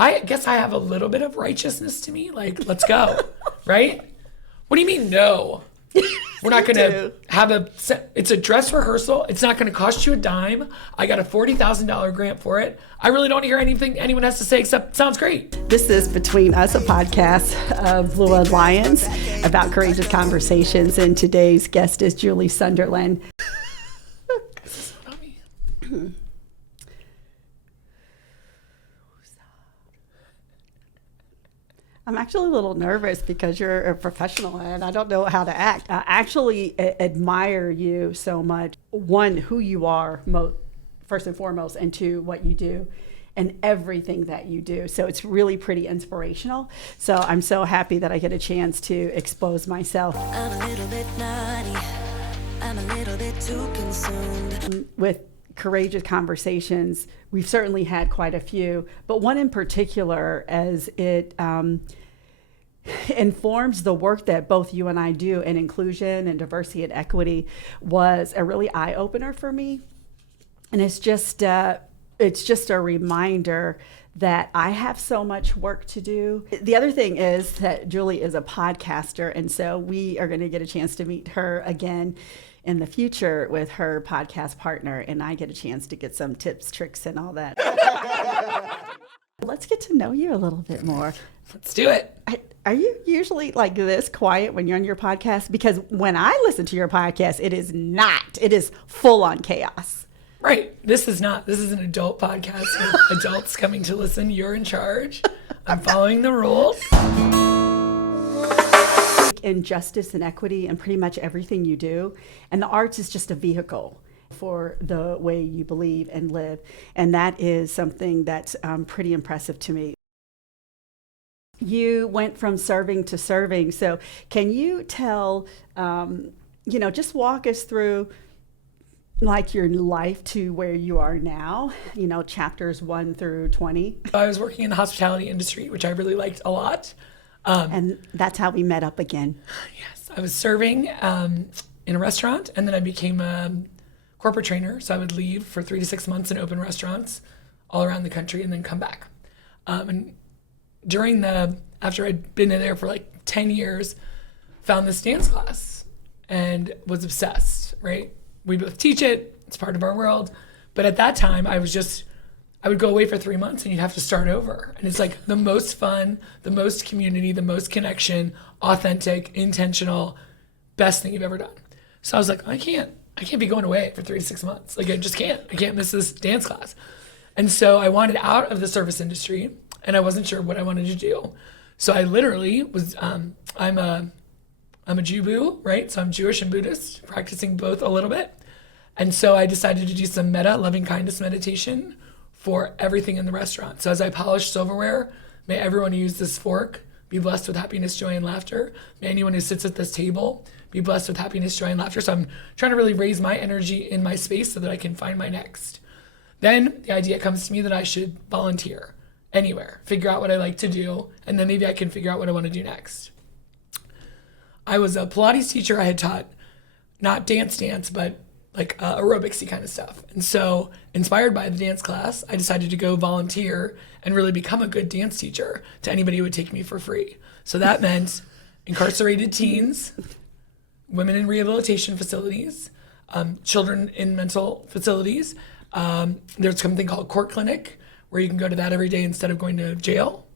I guess I have a little bit of righteousness to me. Like, let's go, right? What do you mean, no? We're not going to have it's a dress rehearsal. It's not going to cost you a dime. I got a $40,000 grant for it. I really don't hear anything anyone has to say except sounds great. This is Between Us, a podcast of Blue Alliance about courageous conversations. And today's guest is Julie Sunderland. This is about me. I'm actually a little nervous because you're a professional and I don't know how to act. I actually admire you so much. One, who you are, first and foremost, and two, what you do and everything that you do. So it's really pretty inspirational. So I'm so happy that I get a chance to expose myself. I'm a little bit naughty. I'm a little bit too consumed. With courageous conversations, we've certainly had quite a few, but one in particular, as it informs the work that both you and I do in inclusion and diversity and equity, was a really eye-opener for me. And it's just a reminder that I have so much work to do. The other thing is that Julie is a podcaster, and so we are going to get a chance to meet her again in the future with her podcast partner, and I get a chance to get some tips, tricks, and all that. Let's get to know you a little bit more. Let's do it. Are you usually like this quiet when you're on your podcast? Because when I listen to your podcast, it is not. It is full on chaos. Right. This is an adult podcast with adults coming to listen. You're in charge. I'm following the rules. In justice and equity and pretty much everything you do. And the arts is just a vehicle for the way you believe and live. And that is something that's pretty impressive to me. You went from serving to serving. So can you tell, just walk us through like your life to where you are now, chapters 1 through 20? I was working in the hospitality industry, which I really liked a lot. And that's how we met up again. Yes, I was serving in a restaurant, and then I became a corporate trainer. So I would leave for 3 to 6 months and open restaurants all around the country, and then come back. And after I'd been in there for like 10 years, found this dance class and was obsessed. Right, we both teach it; it's part of our world. But at that time, I would go away for 3 months and you'd have to start over. And it's like the most fun, the most community, the most connection, authentic, intentional, best thing you've ever done. So I was like, I can't be going away for 3 to 6 months. Like, I just can't. I can't miss this dance class. And so I wanted out of the service industry and I wasn't sure what I wanted to do. So I literally was, I'm a Jew, right? So I'm Jewish and Buddhist, practicing both a little bit. And so I decided to do some loving kindness meditation for everything in the restaurant. So as I polish silverware, may everyone who uses this fork be blessed with happiness, joy, and laughter. May anyone who sits at this table be blessed with happiness, joy, and laughter. So I'm trying to really raise my energy in my space so that I can find my next. Then the idea comes to me that I should volunteer anywhere, figure out what I like to do, and then maybe I can figure out what I want to do next. I was a Pilates teacher. I had taught not dance, but like aerobicsy kind of stuff. And so inspired by the dance class, I decided to go volunteer and really become a good dance teacher to anybody who would take me for free. So that meant incarcerated teens, women in rehabilitation facilities, children in mental facilities. There's something called Court Clinic where you can go to that every day instead of going to jail.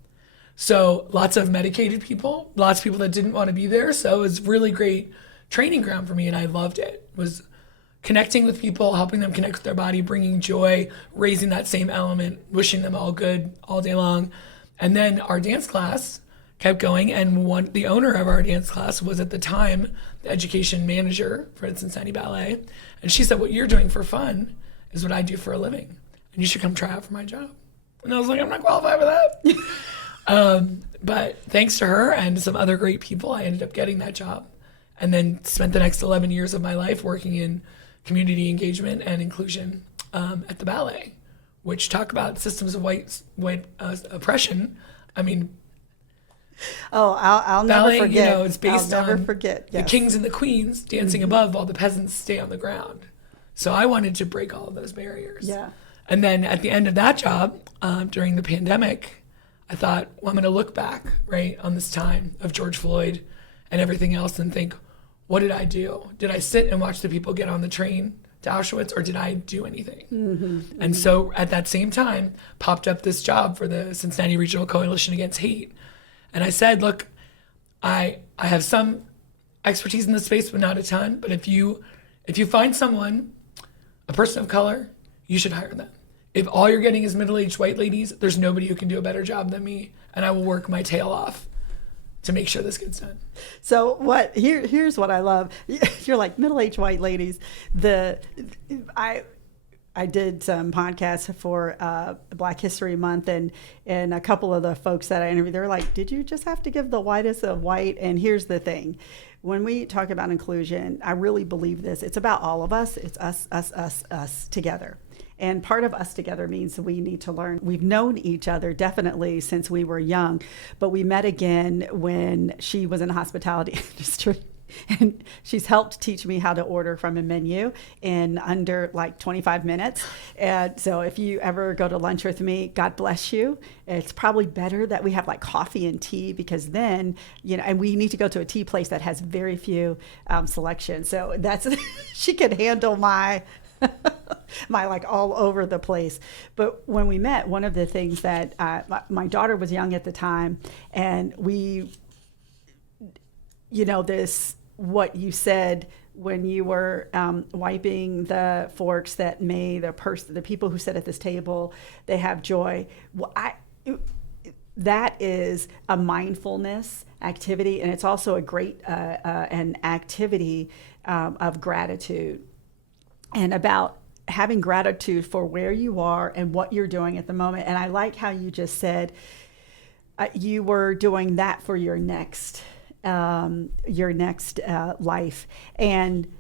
So lots of medicated people, lots of people that didn't want to be there. So it was really great training ground for me and I loved it. It was connecting with people, helping them connect with their body, bringing joy, raising that same element, wishing them all good all day long. And then our dance class kept going, and the owner of our dance class was at the time the education manager for the Cincinnati Ballet. And she said, what you're doing for fun is what I do for a living, and you should come try out for my job. And I was like, I'm not qualified for that. But thanks to her and some other great people, I ended up getting that job, and then spent the next 11 years of my life working in community engagement and inclusion at the ballet, which talk about systems of white oppression. I mean, I'll ballet, never forget. It's based I'll never on forget. Yes. the kings and the queens dancing above while the peasants stay on the ground. So I wanted to break all of those barriers. Yeah. And then at the end of that job, during the pandemic, I thought, well, I'm going to look back, right, on this time of George Floyd and everything else and think, what did I do? Did I sit and watch the people get on the train to Auschwitz, or did I do anything? And so at that same time, popped up this job for the Cincinnati Regional Coalition Against Hate. And I said, look, I have some expertise in this space, but not a ton. But if you find someone, a person of color, you should hire them. If all you're getting is middle-aged white ladies, there's nobody who can do a better job than me, and I will work my tail off to make sure this gets done. So here's what I love. You're like middle-aged white ladies. I did some podcasts for Black History Month, and a couple of the folks that I interviewed, they're like, did you just have to give the whitest of white? And here's the thing. When we talk about inclusion, I really believe this. It's about all of us. It's us together. And part of us together means we need to learn. We've known each other definitely since we were young, but we met again when she was in the hospitality industry. And she's helped teach me how to order from a menu in under like 25 minutes. And so if you ever go to lunch with me, God bless you. It's probably better that we have like coffee and tea, because then, and we need to go to a tea place that has very few selections. So that's, she could handle my like all over the place. But when we met, one of the things that my daughter was young at the time, and we, this, what you said when you were wiping the forks, that may the people who sit at this table, they have joy. Well, that is a mindfulness activity, and it's also a great an activity of gratitude, and about having gratitude for where you are and what you're doing at the moment. And I like how you just said you were doing that for your next life. And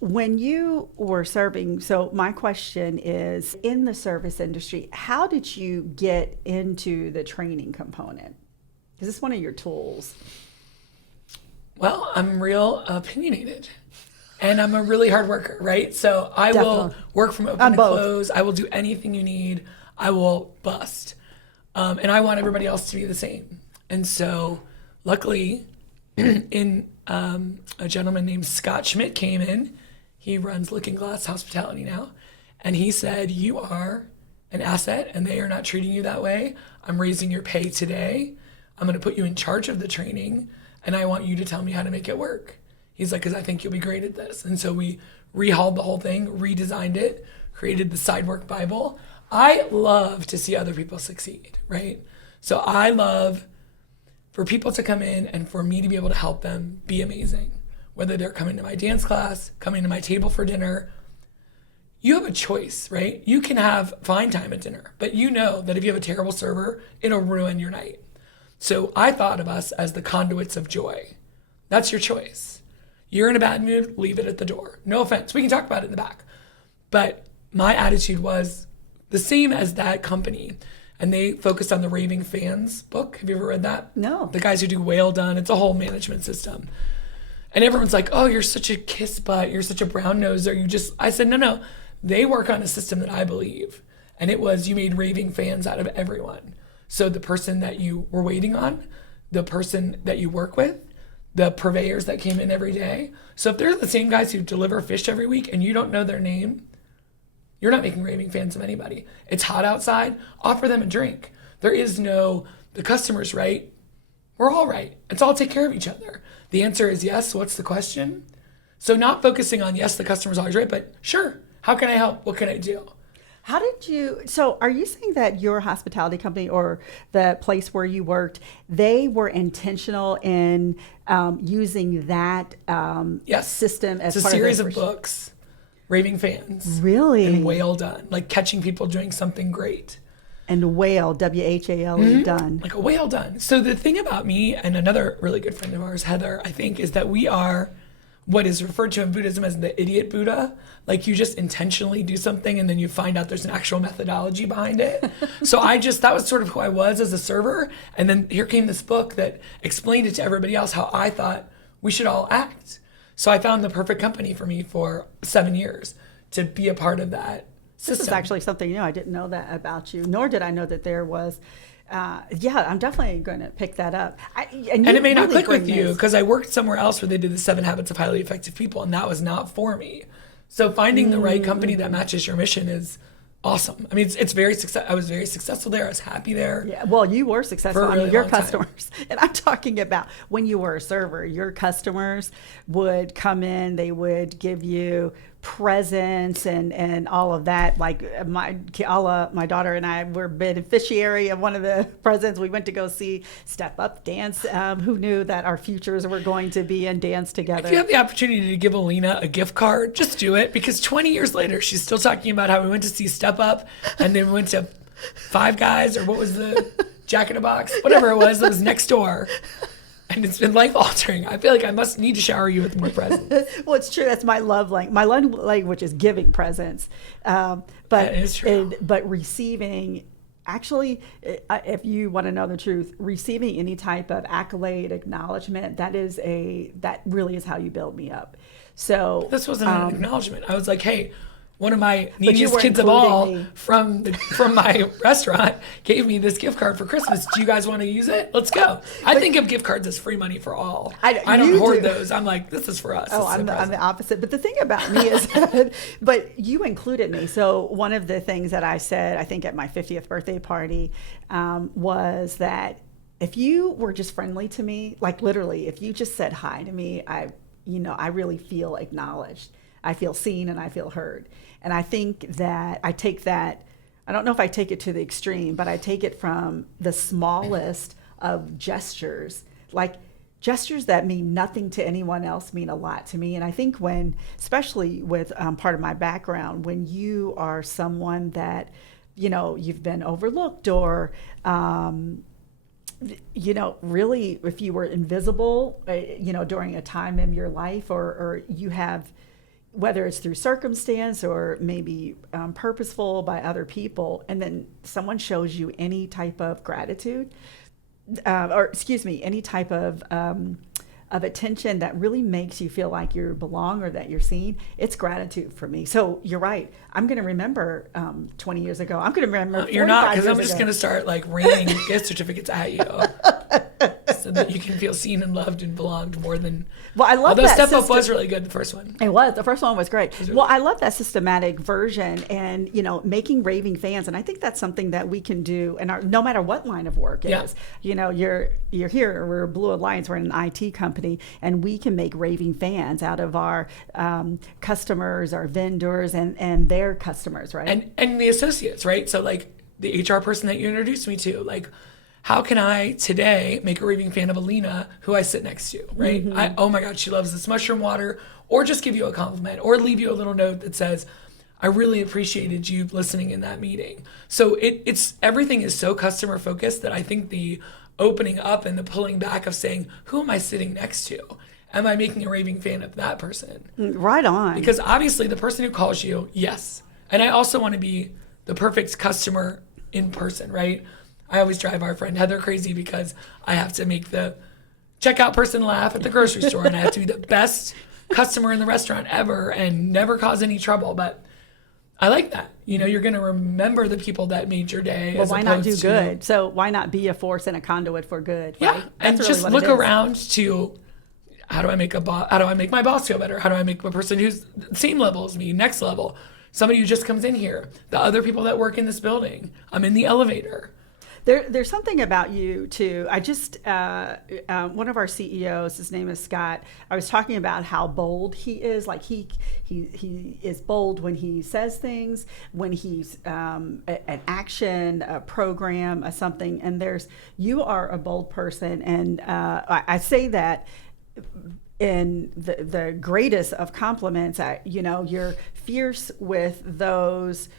when you were serving, so my question is, in the service industry, how did you get into the training component? Is this one of your tools? Well, I'm real opinionated. And I'm a really hard worker, right? So I will work from open to close. I will do anything you need. I will bust. And I want everybody else to be the same. And so luckily, a gentleman named Scott Schmidt came in. He runs Looking Glass Hospitality now. And he said, you are an asset, and they are not treating you that way. I'm raising your pay today. I'm going to put you in charge of the training, and I want you to tell me how to make it work. He's like, because I think you'll be great at this. And so we rehauled the whole thing, redesigned it, created the Sidework Bible. I love to see other people succeed, right? So I love for people to come in and for me to be able to help them be amazing. Whether they're coming to my dance class, coming to my table for dinner, you have a choice, right? You can have fine time at dinner, but you know that if you have a terrible server, it'll ruin your night. So I thought of us as the conduits of joy. That's your choice. You're in a bad mood, leave it at the door. No offense, we can talk about it in the back. But my attitude was the same as that company. And they focused on the Raving Fans book. Have you ever read that? No. The guys who do Whale Done. It's a whole management system. And everyone's like, oh, you're such a kiss butt. You're such a brown noser. I said, no. They work on a system that I believe. And it was, you made raving fans out of everyone. So the person that you were waiting on, the person that you work with, the purveyors that came in every day. So if they're the same guys who deliver fish every week and you don't know their name, you're not making raving fans of anybody. It's hot outside, offer them a drink. There is no, the customer's right, we're all right. Let's all take care of each other. The answer is yes, what's the question? So not focusing on yes, the customer's always right, but sure, how can I help? What can I do? How did you, so are you saying that your hospitality company or the place where you worked, they were intentional in using that yes. system as it's part a series of of books, Raving Fans. Really? And Whale Done, like catching people doing something great. And whale, W-H-A-L-E, done. Like a whale done. So the thing about me and another really good friend of ours, Heather, I think, is that we are what is referred to in Buddhism as the idiot Buddha. Like you just intentionally do something and then you find out there's an actual methodology behind it. So that was sort of who I was as a server. And then here came this book that explained it to everybody else how I thought we should all act. So I found the perfect company for me for 7 years to be a part of that system. This is actually something new. I didn't know that about you, nor did I know that there was Yeah, I'm definitely going to pick that up. And it may not click with you because I worked somewhere else where they did the 7 Habits of Highly Effective People, and that was not for me. So finding the right company that matches your mission is awesome. I mean, it's very I was very successful there. I was happy there. Yeah, well, you were successful. For a really your long time. customers, and I'm talking about when you were a server, your customers would come in, they would give you presents and all of that. Like my daughter and I were beneficiary of one of the presents. We went to go see Step Up Dance. Who knew that our futures were going to be in dance together? If you have the opportunity to give Alina a gift card, just do it, because 20 years later, she's still talking about how we went to see Step Up and then we went to Five Guys, or what was the Jack in a Box, whatever it was that was next door. And it's been life altering. I feel like I must need to shower you with more presents. Well, it's true. That's my love language. My love language is giving presents. But That is true. But receiving, actually, if you want to know the truth, receiving any type of accolade, acknowledgement, that really is how you build me up. So This wasn't an acknowledgement. I was like, hey, one of my you neediest weren't kids of all including me. from my restaurant gave me this gift card for Christmas. Do you guys want to use it? Let's go. I think of gift cards as free money for all. I don't you hoard do. those. I'm like, this is for us. Oh, This is a I'm present. the opposite. But the thing about me is, but you included me. So one of the things that I said, I think at my 50th birthday party, was that if you were just friendly to me, like literally, if you just said hi to me, I really feel acknowledged. I feel seen and I feel heard. And I think that I take that, I don't know if I take it to the extreme, but I take it from the smallest of gestures, like gestures that mean nothing to anyone else mean a lot to me. And I think when, especially with part of my background, when you are someone that, you've been overlooked or, really, if you were invisible, during a time in your life, or you have, whether it's through circumstance or maybe purposeful by other people, and then someone shows you any type of gratitude, any type of attention that really makes you feel like you belong or that you're seen, it's gratitude for me. So you're right. I'm going to remember 20 years ago. I'm going to remember. You're not, because I'm years just ago. going to start like raining gift certificates at you, so that you can feel seen and loved and belonged more than. Well, I love Although that. Step Up was really good, the first one. It was. The first one was great. Well, I love that systematic version and, making raving fans. And I think that's something that we can do in no matter what line of work it Yeah. is. You're here, we're Blue Alliance, we're an IT company, and we can make raving fans out of our customers, our vendors, and their customers, right? And the associates, right? So like the HR person that you introduced me to, like, how can I today make a raving fan of Alina, who I sit next to, right? Oh my God, she loves this mushroom water, or just give you a compliment, or leave you a little note that says, I really appreciated you listening in that meeting. So it's everything is so customer focused that I think the opening up and the pulling back of saying, who am I sitting next to? Am I making a raving fan of that person? Right on. Because obviously the person who calls you, yes. And I also want to be the perfect customer in person, right? I always drive our friend Heather crazy because I have to make the checkout person laugh at the grocery store, and I have to be the best customer in the restaurant ever and never cause any trouble. But I like that. You're going to remember the people that made your day. Well, as why not do opposed to- good? So why not be a force and a conduit for good? Yeah, Right? and That's just really what look it is. around to how do I make my boss feel better? How do I make a person who's the same level as me, next level? Somebody who just comes in here, the other people that work in this building. I'm in the elevator. There's something about you too. I just one of our CEOs, his name is Scott. I was talking about how bold he is. Like he is bold when he says things, when he's an action, a program, a something. And you are a bold person, and I say that in the greatest of compliments. You're fierce with those.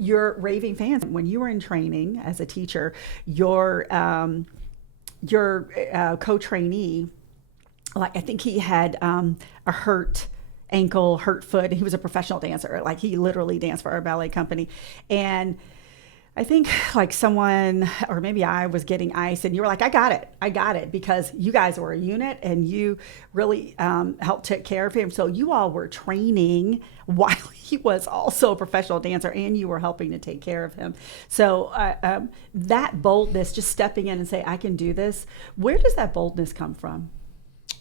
Your raving fans. When you were in training as a teacher, your co-trainee, like I think he had a hurt ankle, hurt foot. He was a professional dancer. Like he literally danced for our ballet company, and I think like someone, or maybe I was getting ice and you were like, I got it, because you guys were a unit and you really helped take care of him. So you all were training while he was also a professional dancer and you were helping to take care of him. So that boldness, just stepping in and say, I can do this. Where does that boldness come from?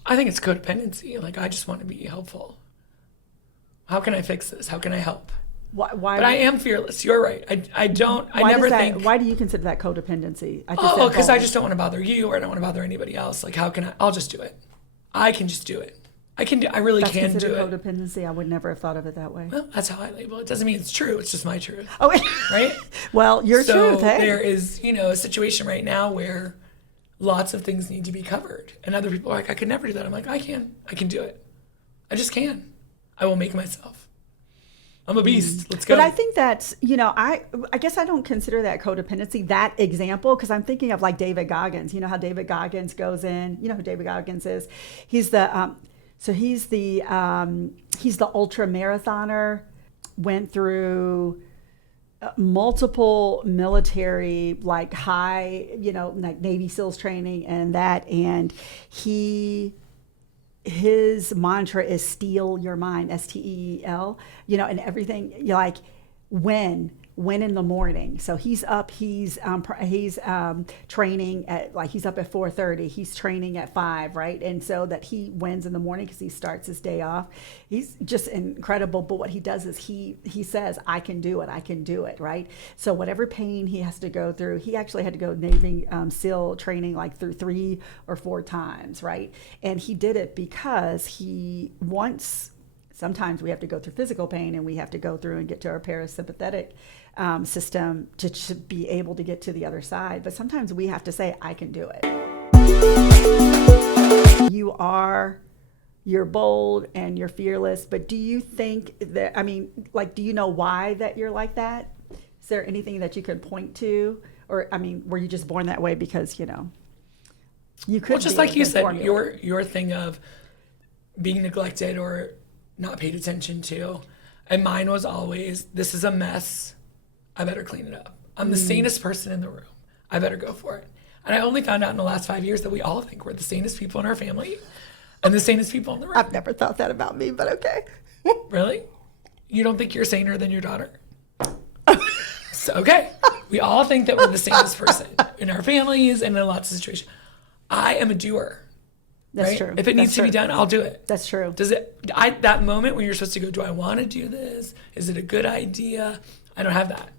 I think it's codependency. Like, I just want to be helpful. How can I fix this? How can I help? Why? But I am fearless. You're right. I never think. Why do you consider that codependency? Because I just don't want to bother you, or I don't want to bother anybody else. Like, how can I? I'll just do it. I can just do it. I really That's can do considered it. codependency. I would never have thought of it that way. Well, that's how I label it. Doesn't mean it's true. It's just my truth. Oh, right. Well, your truth. Hey. There is, a situation right now where lots of things need to be covered, and other people are like, I could never do that. I'm like, I can do it. I just can. I will make myself. I'm a beast. Let's go. But I think that's, I guess I don't consider that codependency, that example, because I'm thinking of like David Goggins. You know how David Goggins goes in? You know who David Goggins is? He's the he's the ultra marathoner, went through multiple military, like high, like Navy SEALs training and his mantra is steal your mind, STEEL, and everything. You're like, when in the morning. So he's up, he's training at, like, he's up at 4:30, he's training at 5, right? And so that he wins in the morning because he starts his day off. He's just incredible. But what he does is he says, I can do it, right? So whatever pain he has to go through, he actually had to go Navy SEAL training like through 3 or 4 times, right? And he did it because he wants, sometimes we have to go through physical pain and we have to go through and get to our parasympathetic system to be able to get to the other side. But sometimes we have to say, I can do it. You're bold and you're fearless, but do you think that, do you know why that you're like that? Is there anything that you could point to? Or, were you just born that way because, you could? Well, just like you said, your thing of being neglected or not paid attention to. And mine was always, this is a mess. I better clean it up. I'm the sanest person in the room. I better go for it. And I only found out in the last 5 years that we all think we're the sanest people in our family and the sanest people in the room. I've never thought that about me, but okay. Really? You don't think you're saner than your daughter? So, okay. We all think that we're the sanest person in our families and in lots of situations. I am a doer. That's right? true. If it needs to be done, I'll do it. That's true. That moment when you're supposed to go, do I want to do this? Is it a good idea? I don't have that.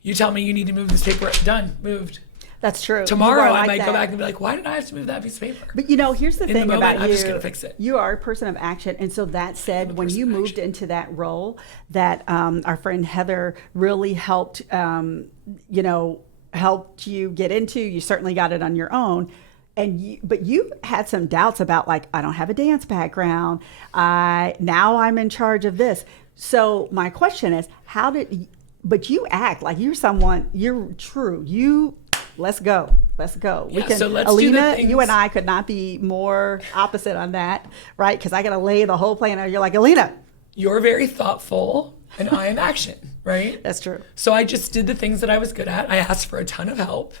You tell me you need to move this paper. Done. Moved. That's true. Tomorrow I might go back and be like, why did I have to move that piece of paper? But here's the thing about you. I'm just going to fix it. You are a person of action. And so that said, when you moved into that role, that our friend Heather really helped, helped you get into, you certainly got it on your own. But you had some doubts about, like, I don't have a dance background. Now I'm in charge of this. So my question is, but you act like you're true. Let's go. Yeah, so let's Alina, do the things. You and I could not be more opposite on that, right? Because I got to lay the whole plan out. You're like, Alina. You're very thoughtful and I am action, right? That's true. So I just did the things that I was good at. I asked for a ton of help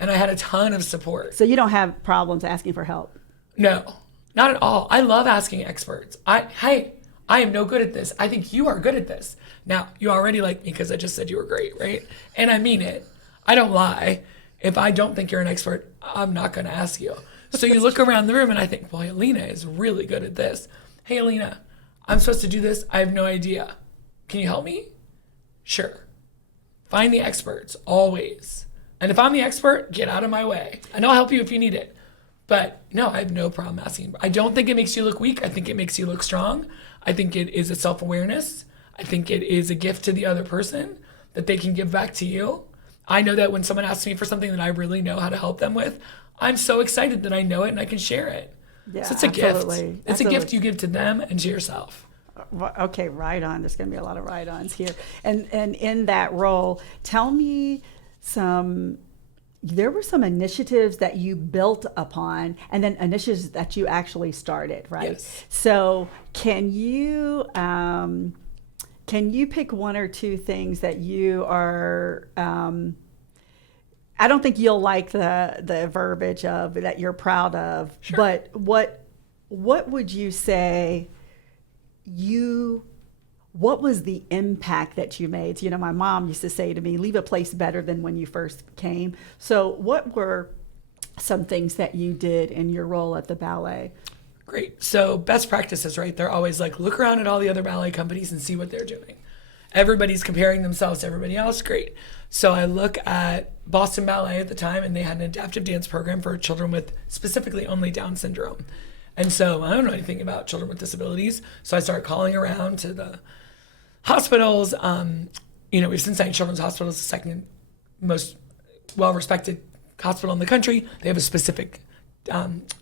and I had a ton of support. So you don't have problems asking for help? No, not at all. I love asking experts. I am no good at this. I think you are good at this. Now, you already like me because I just said you were great, right? And I mean it. I don't lie. If I don't think you're an expert, I'm not going to ask you. So you look around the room and I think, well, Alina is really good at this. Hey, Alina, I'm supposed to do this. I have no idea. Can you help me? Sure. Find the experts, always. And if I'm the expert, get out of my way. And I'll help you if you need it. But no, I have no problem asking. I don't think it makes you look weak. I think it makes you look strong. I think it is a self-awareness. I think it is a gift to the other person that they can give back to you. I know that when someone asks me for something that I really know how to help them with, I'm so excited that I know it and I can share it. Yeah, so it's a gift. It's a gift you give to them and to yourself. Okay, right on. There's going to be a lot of right-ons here. And in that role, tell me there were some initiatives that you built upon and then initiatives that you actually started, right? Yes. So can you Can you pick one or two things that you are, I don't think you'll like the verbiage of that you're proud of, Sure. but what would you say what was the impact that you made? You know, my mom used to say to me, leave a place better than when you first came. So what were some things that you did in your role at the ballet? Great. So best practices, right? They're always like, look around at all the other ballet companies and see what they're doing. Everybody's comparing themselves to everybody else. Great. So I look at Boston Ballet at the time, and they had an adaptive dance program for children with specifically only Down syndrome. And so I don't know anything about children with disabilities. So I started calling around to the hospitals. We've Cincinnati Children's Hospital is the second most well-respected hospital in the country. They have a specific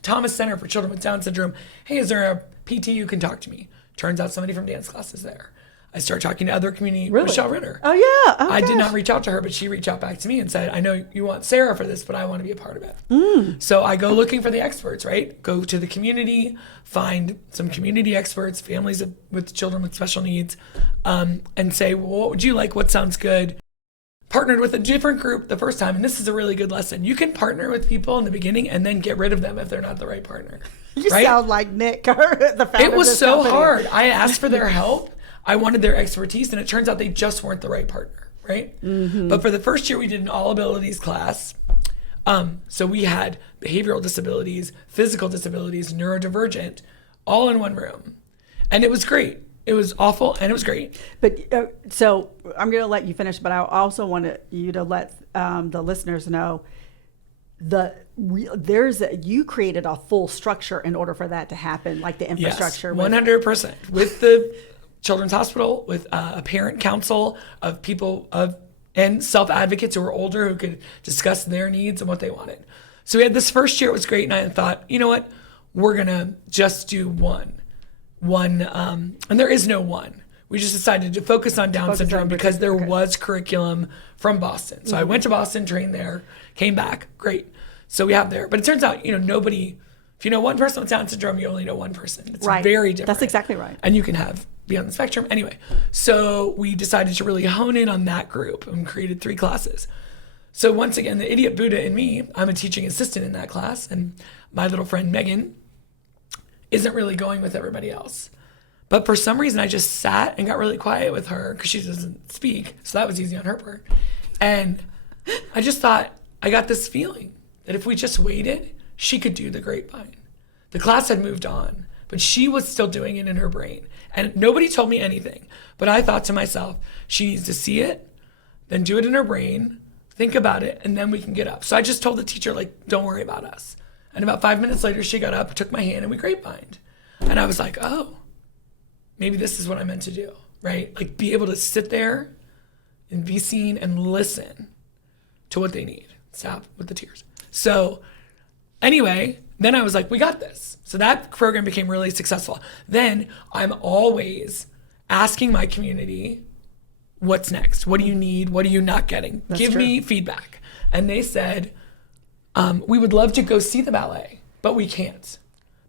Thomas Center for Children with Down syndrome. Hey, is there a PT who can talk to me? Turns out somebody from dance class is there. I start talking to other community, Really? Michelle Ritter. Oh, yeah. Oh, I did gosh. not reach out to her, but she reached out back to me and said, I know you want Sarah for this, but I want to be a part of it. So I go looking for the experts, right? Go to the community, find some community experts, families with children with special needs, and say, well, what would you like? What sounds good? Partnered with a different group the first time, and this is a really good lesson. You can partner with people in the beginning and then get rid of them if they're not the right partner. You right? sound like Nick, the founder It of was this so company. hard. I asked for their help. I wanted their expertise, and it turns out they just weren't the right partner, right? But for the first year, we did an all abilities class. So we had behavioral disabilities, physical disabilities, neurodivergent, all in one room. And it was great. It was awful, and it was great. But so I'm going to let you finish, but I also want you to let the listeners know you created a full structure in order for that to happen, like the infrastructure. Yes, 100%. With the Children's Hospital, with a parent council of people and self-advocates who were older who could discuss their needs and what they wanted. So we had this first year, it was great, and I thought, you know what, we're going to just do one, and there is no one. We just decided to focus on Down syndrome because there was curriculum from Boston. So I went to Boston, trained there, came back, great. So we have there. But it turns out, nobody, if you know one person with Down syndrome, you only know one person. It's Right. very different. That's exactly right. And you can be on the spectrum. Anyway, so we decided to really hone in on that group and created 3 classes. So once again, the idiot Buddha in me, I'm a teaching assistant in that class, and my little friend Megan isn't really going with everybody else. But for some reason, I just sat and got really quiet with her because she doesn't speak. So that was easy on her part. And I just thought, I got this feeling that if we just waited, she could do the grapevine. The class had moved on, but she was still doing it in her brain. And nobody told me anything. But I thought to myself, she needs to see it, then do it in her brain, think about it, and then we can get up. So I just told the teacher, don't worry about us. And about 5 minutes later, she got up, took my hand, and we grapevined. And I was like, oh, maybe this is what I meant to do, right? Be able to sit there and be seen and listen to what they need. Stop with the tears. So anyway, then I was like, we got this. So that program became really successful. Then I'm always asking my community, what's next? What do you need? What are you not getting? Give me feedback. And they said, we would love to go see the ballet, but we can't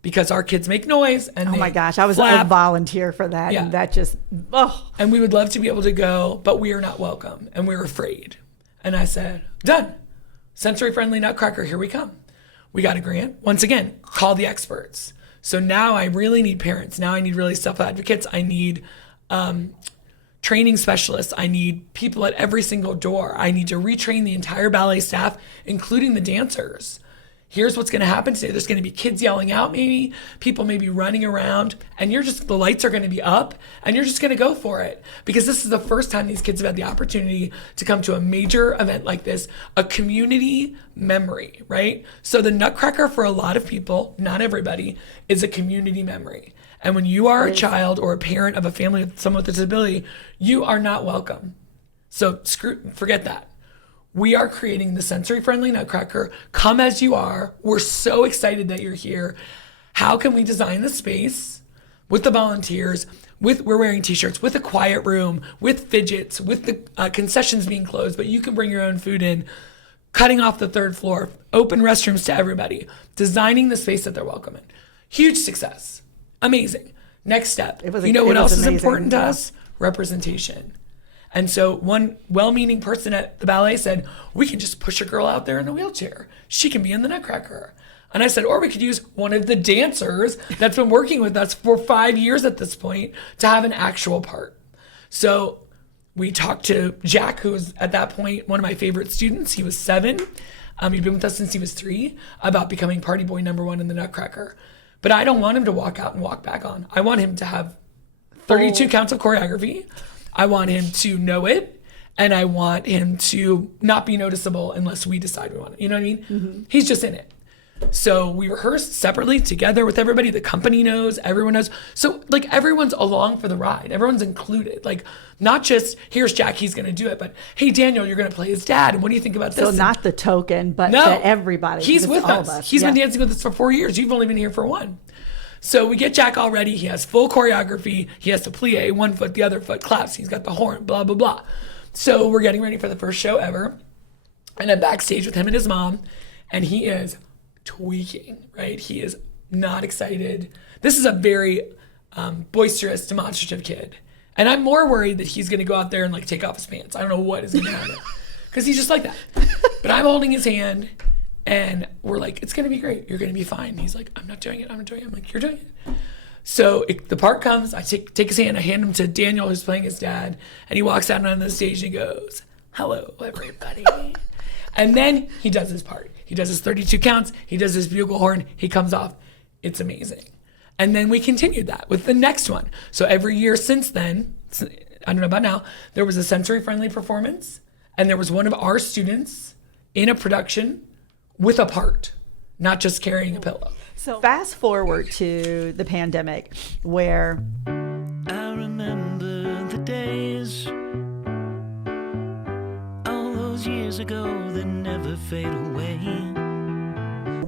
because our kids make noise. And oh my gosh, I was a volunteer for that. Yeah. And that just, And we would love to be able to go, but we are not welcome. And we're afraid. And I said, done. Sensory friendly Nutcracker, here we come. We got a grant. Once again, call the experts. So now I really need parents. Now I need really self-advocates. I need training specialists. I need people at every single door. I need to retrain the entire ballet staff, including the dancers. Here's what's going to happen today. There's going to be kids yelling out, maybe people maybe running around, and the lights are going to be up, and you're just going to go for it because this is the first time these kids have had the opportunity to come to a major event like this, a community memory, right? So the Nutcracker for a lot of people, not everybody, is a community memory. And when you are a child or a parent of a family with someone with a disability, you are not welcome. So forget that. We are creating the sensory-friendly Nutcracker. Come as you are. We're so excited that you're here. How can we design the space with the volunteers, we're wearing t-shirts, with a quiet room, with fidgets, with the concessions being closed, but you can bring your own food in, cutting off the 3rd floor, open restrooms to everybody, designing the space that they're welcome in. Huge success. Amazing. Next step. What else is important to us? representation. And so one well-meaning person at the ballet said, we can just push a girl out there in a wheelchair. She can be in the Nutcracker. And I said, or we could use one of the dancers that's been working with us for 5 years at this point to have an actual part. So we talked to Jack, who was at that point one of my favorite students. He was 7. He'd been with us since he was 3, about becoming party boy number 1 in the Nutcracker. But I don't want him to walk out and walk back on. I want him to have 32 counts of choreography. I want him to know it. And I want him to not be noticeable unless we decide we want it. You know what I mean? Mm-hmm. He's just in it. So we rehearsed separately together with everybody. The company knows, everyone knows. So like everyone's along for the ride. Everyone's included. Like not just here's Jack, he's going to do it, but hey, Daniel, you're going to play his dad. And what do you think about this? So not the token, but that everybody. He's with us. He's been dancing with us for 4 years. You've only been here for 1. So we get Jack all ready. He has full choreography. He has to plie, 1 foot, the other foot claps. He's got the horn, blah, blah, blah. So we're getting ready for the first show ever. And I'm backstage with him and his mom. And he is tweaking, right? He is not excited. This is a very boisterous, demonstrative kid. And I'm more worried that he's going to go out there and like take off his pants. I don't know what is going to happen because he's just like that. But I'm holding his hand and we're like, it's going to be great. You're going to be fine. He's like, I'm not doing it. I'm not doing it. I'm like, you're doing it. So the part comes, I take his hand, I hand him to Daniel, who's playing his dad. And he walks out on the stage and he goes, hello, everybody. And then he does his part. He does his 32 counts. He does his bugle horn. He comes off. It's amazing. And then we continued that with the next one. So every year since then, I don't know about now, there was a sensory-friendly performance. And there was one of our students in a production with a part, not just carrying a pillow. So fast forward to the pandemic where I remember the days all those years ago that never fade away.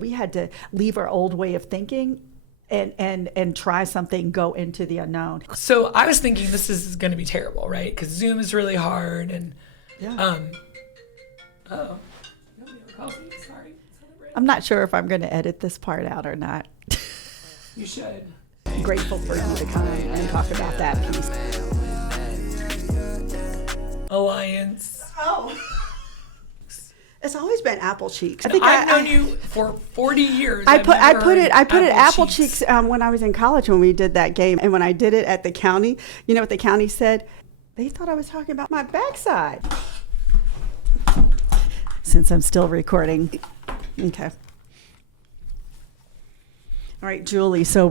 we had to leave our old way of thinking and try something, go into the unknown. So I was thinking this is going to be terrible, right? Because Zoom is really hard and oh, coffee. Sorry. I'm not sure if I'm going to edit this part out or not. You should. I'm grateful for you to come and talk about that piece. Alliance. Oh. It's always been apple cheeks. I've known you for 40 years. I put it apple cheeks when I was in college when we did that game, and when I did it at the county. You know what the county said? They thought I was talking about my backside. Since I'm still recording. Okay. All right, Julie. So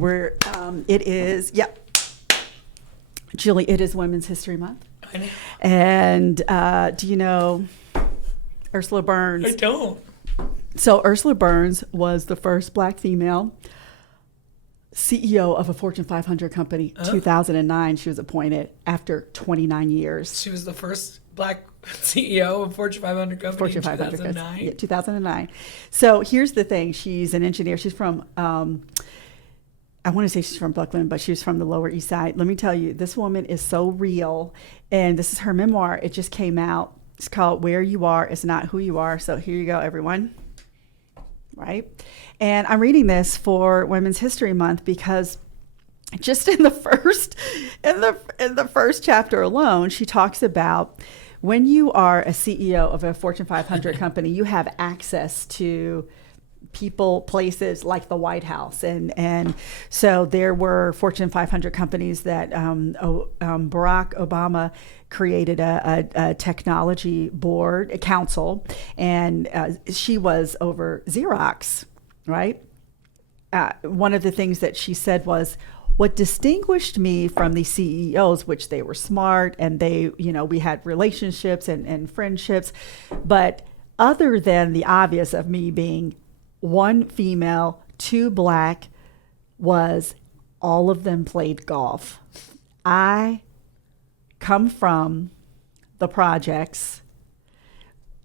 Julie, it is Women's History Month. I know. And do you know Ursula Burns? I don't. So Ursula Burns was the first Black female CEO of a Fortune 500 company. 2009, she was appointed after 29 years. She was the first Black CEO of Fortune 500 company Fortune in 500 2009. Yeah, 2009. So here's the thing. She's an engineer. She's from, I want to say she's from Brooklyn, but she's from the Lower East Side. Let me tell you, this woman is so real. And this is her memoir. It just came out. It's called Where You Are Is Not Who You Are. So here you go, everyone. Right? And I'm reading this for Women's History Month because just in the first chapter alone, she talks about when you are a CEO of a Fortune 500 company, you have access to people, places like the White House. And so there were Fortune 500 companies that Barack Obama created a technology board, a council, and she was over Xerox, right? One of the things that she said was, what distinguished me from the CEOs, which they were smart and they, we had relationships and friendships, but other than the obvious of me being 1 female, 2 Black, was all of them played golf. I come from the projects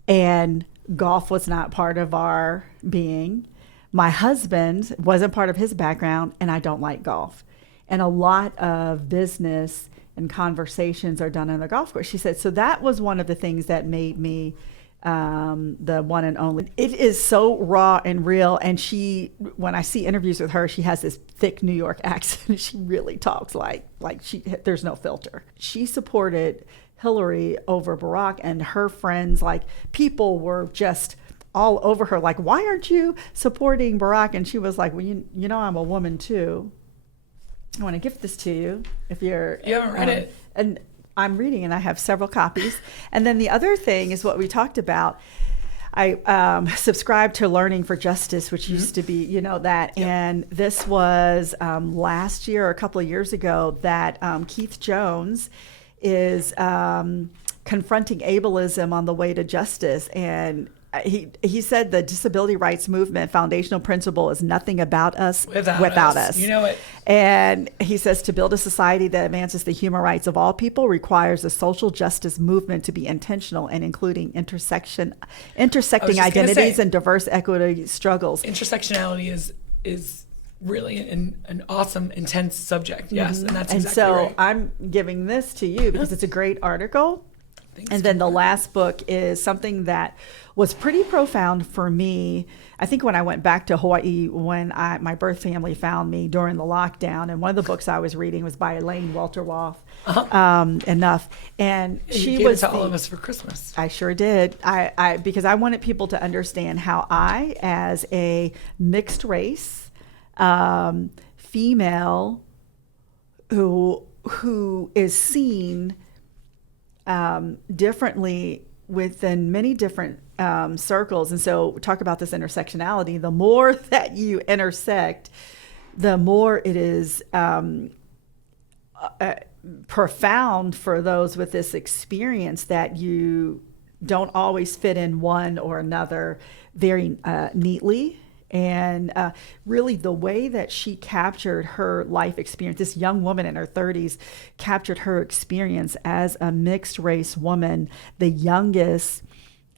and golf was not part of our being. My husband wasn't part of his background and I don't like golf. And a lot of business and conversations are done on the golf course. She said, so that was one of the things that made me the one and only. It is so raw and real. And when I see interviews with her, she has this thick New York accent. She really talks like there's no filter. She supported Hillary over Barack, and her friends, like, people were just all over her, like, why aren't you supporting Barack? And she was like, well, you know, I'm a woman too. I want to gift this to you if you haven't read it. And I'm reading, and I have several copies. And then the other thing is what we talked about. I subscribed to Learning for Justice, which used to be, that. Yep. And this was last year or a couple of years ago that Keith Jones is confronting ableism on the way to justice. And he said the disability rights movement foundational principle is nothing about us without us. You know it. And he says to build a society that advances the human rights of all people requires a social justice movement to be intentional and including intersecting identities and diverse equity struggles. Intersectionality is really an awesome, intense subject. Yes, and that's exactly and so right. I'm giving this to you because it's a great article. Thanks. And then the last book is something that was pretty profound for me. I think when I went back to Hawaii, when my birth family found me during the lockdown, and one of the books I was reading was by Elaine Welterwoff, Enough. And she gave was it to all of us for Christmas. I sure did. I because I wanted people to understand how I, as a mixed race female who is seen differently within many different circles. And so we talk about this intersectionality. The more that you intersect, the more it is profound for those with this experience that you don't always fit in one or another very neatly. And really the way that she captured her life experience, this young woman in her 30s captured her experience as a mixed race woman, the youngest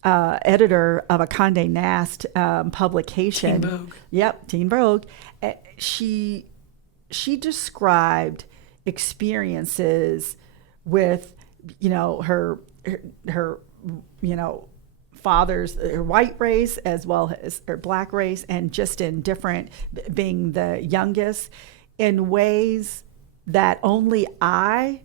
editor of a Condé Nast publication. Teen Vogue. Yep, Teen Vogue. She described experiences with, her father's her white race as well as her black race, and just in different, being the youngest, in ways that only I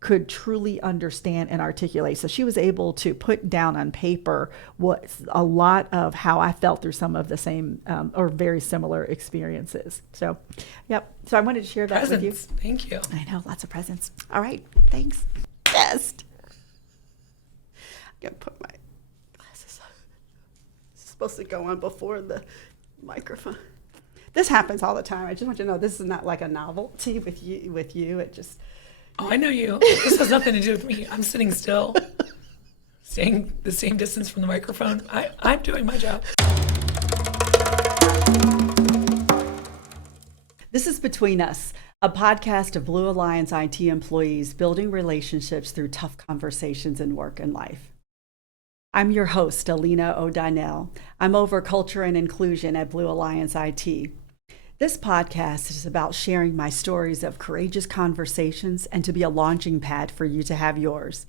could truly understand and articulate. So she was able to put down on paper what a lot of how I felt through some of the same or very similar experiences. So, yep. So I wanted to share that with you. Thank you. I know, lots of presents. All right, thanks. Best. I'm gonna put my glasses on. It's supposed to go on before the microphone. This happens all the time. I just want you to know this is not like a novelty with you. It just. Oh, I know you. This has nothing to do with me. I'm sitting still, staying the same distance from the microphone. I'm doing my job. This is Between Us, a podcast of Blue Alliance IT employees building relationships through tough conversations in work and life. I'm your host, Alina O'Donnell. I'm over culture and inclusion at Blue Alliance IT. This podcast is about sharing my stories of courageous conversations and to be a launching pad for you to have yours.